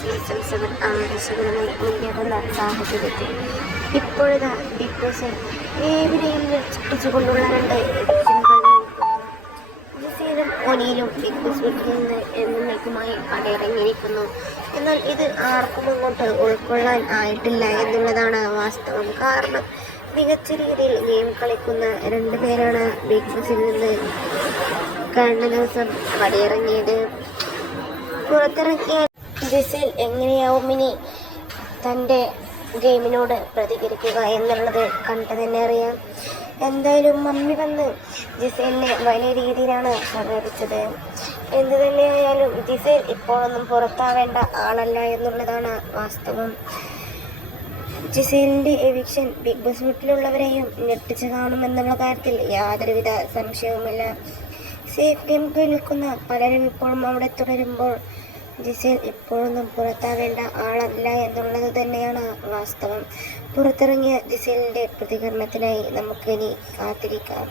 Season 7 ആവേശകരമായി മുന്നേറുന്ന സാഹചര്യത്തിൽ ഇപ്പോഴത്തെ ബിഗ് ബോസിൽ ഏവരെയും ഞെട്ടിച്ചുകൊണ്ടുള്ള 2 എഡിഷനുകൾ ജിസയിലും ഒനിയിലും ബിഗ് ബോസ് വീട്ടിൽ നിന്ന് എന്നേക്കുമായി പടയിറങ്ങിയിരിക്കുന്നു. എന്നാൽ ഇത് ആർക്കും അങ്ങോട്ട് ഉൾക്കൊള്ളാൻ ആയിട്ടില്ല എന്നുള്ളതാണ് വാസ്തവം. കാരണം മികച്ച രീതിയിൽ ഗെയിം കളിക്കുന്ന 2 പേരാണ് ബിഗ് ബോസിൽ നിന്ന് കഴിഞ്ഞ ദിവസം പടിയിറങ്ങിയത്. പുറത്തിറങ്ങിയ ജിസേൽ എങ്ങനെയാവും ഇനി തൻ്റെ ഗെയിമിനോട് പ്രതികരിക്കുക എന്നുള്ളത് കണ്ടു തന്നെ അറിയാം. എന്തായാലും മമ്മി വന്ന് ജിസേലിനെ വലിയ രീതിയിലാണ് പ്രകടിപ്പിച്ചത്. എന്തു തന്നെയായാലും ജിസേൽ ഇപ്പോഴൊന്നും പുറത്താവേണ്ട ആളല്ല എന്നുള്ളതാണ് വാസ്തവം. ജിസേലിൻ്റെ എവിക്ഷൻ ബിഗ് ബോസ് വീട്ടിലുള്ളവരെയും ഞെട്ടിച്ചു കാണുമെന്നുള്ള കാര്യത്തിൽ യാതൊരുവിധ സംശയവുമില്ല. സേഫ് ഗെയിം നിൽക്കുന്ന പലരും ഇപ്പോഴും അവിടെ തുടരുമ്പോൾ ജിസേൽ ഇപ്പോഴൊന്നും പുറത്താവേണ്ട ആളല്ല എന്നുള്ളത് തന്നെയാണ് വാസ്തവം. പുറത്തിറങ്ങിയ ജിസേലിൻ്റെ പ്രതികരണത്തിനായി നമുക്കിനി കാത്തിരിക്കാം.